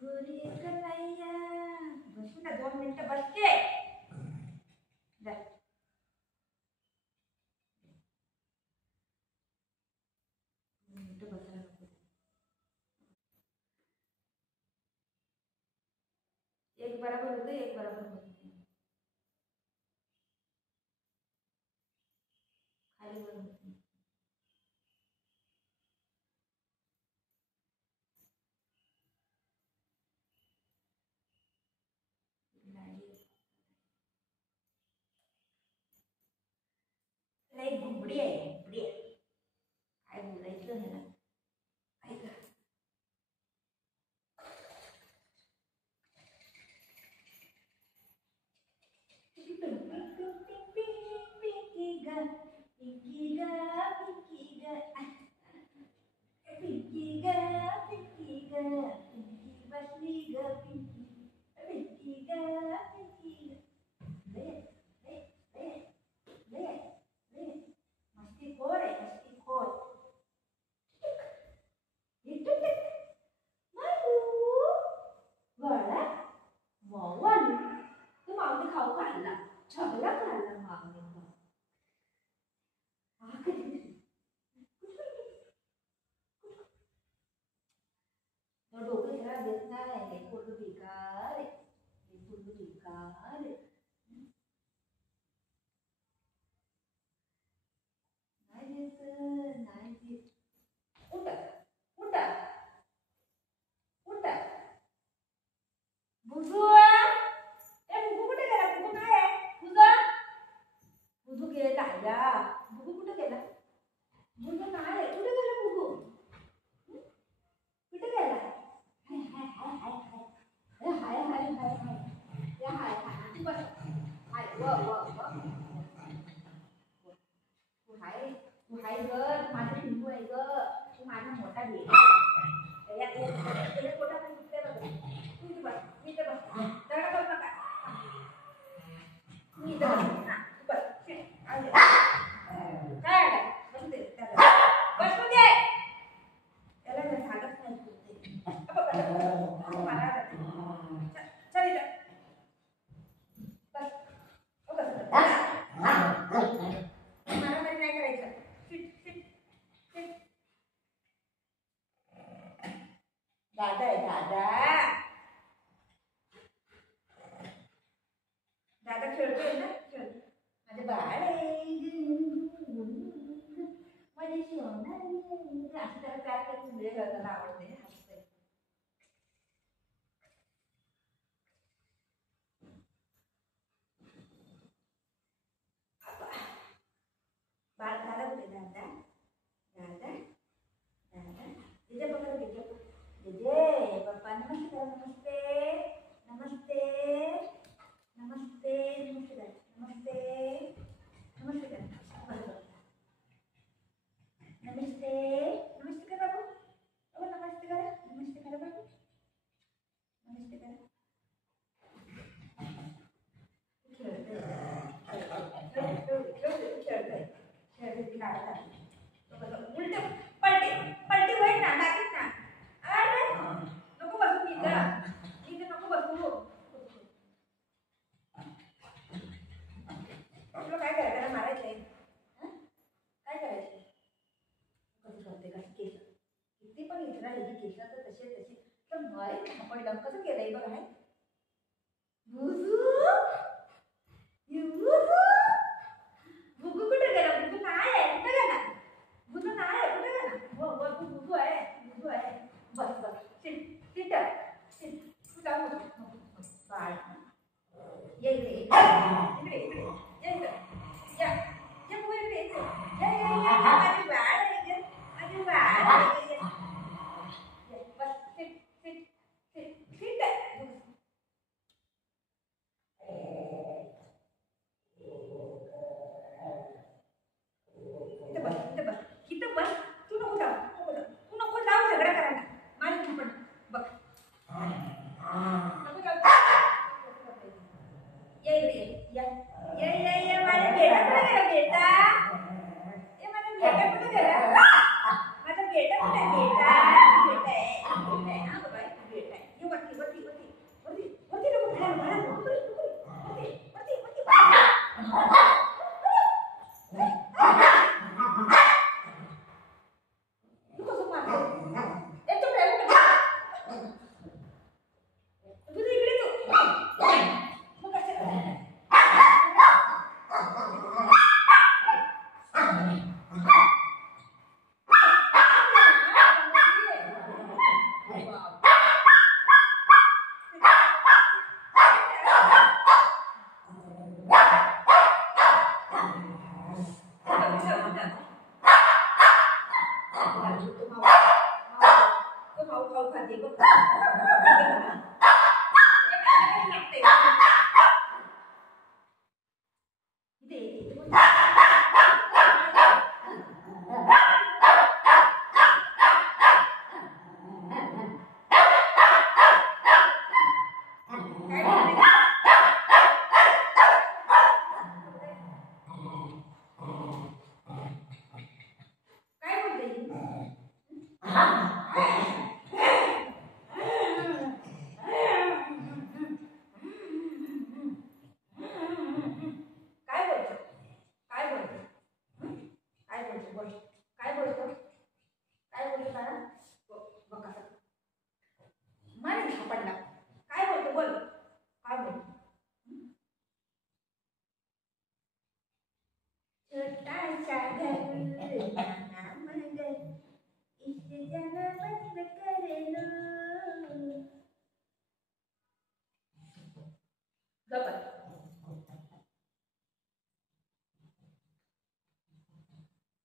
गोरी कन्हैया बस ना 2 मिनिटं बस के जा. मिनिटं बसायला नको. एक बरोबर होतं एक बरोबर होत नाही. खाली वर होत नाही. लई घुबडी आहे घुबडी आहे. काय बोलायचं ह्याला ऐका. दादा आहे दादा. दादा खेळतोय ना. खेळ माझे बाळ आहे. माझी सोनारी असं त्याला प्यार करून वेळ त्याला आवडते. हसते. बाळ दादा होते दादा दादा दादा तिथे बघा तिथे जय पप्पा नमस्ते नमस्ते नमस्ते नमस्ते नमस्ते नमस्ते नमस्ते नमस्ते करा बाबू. ओ नमस्ते करा बाबू. नमस्ते करा. उलट पलटी पलटी होईल ना टाकीत ना. अरे नको बसू इथं नको बसू. तुला काय करायचं त्याला मारायचंय. काय करायचं कसं करते कसं केस किती पण इथला ह्याची केस तर तसे तर मारे आपण कसं केलंय बघ. आहे बुगू कुठे गेला. बुगू नाही आहे. कुठे गेला बुगू नाही आहे. कुठे गेला. हो बुगू आहे बुगू आहे. बस बस सिट तू जाऊ बाळ ये इकडे इकडे इकडे ये इकडे या या बुगू इकडे या माझी बाळ आहे माझी बाळ आहे. बस सिट बेटा खाऊ खाऊ खाते बघ.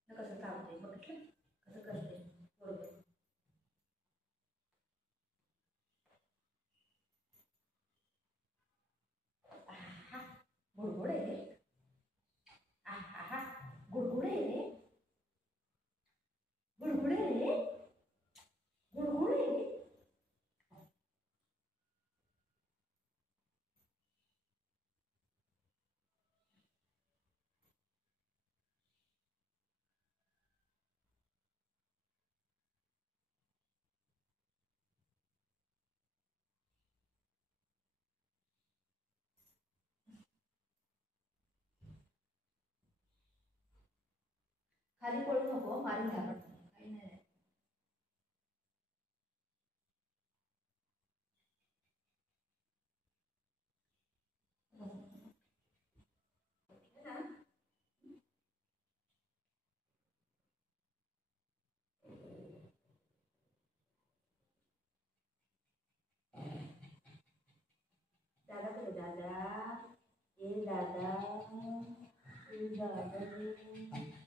कसं चालतंय बघितलं कसं करते बरोबर. गुडगुड आहे रे. गुडगुड आहे रे. गुडगुड आहे रे. गुडगुड आहे रे. खाली पडू नको, मारून घ्या पडतं काही नाही. दादा कुठे दादा? ए दादा, ए दादा.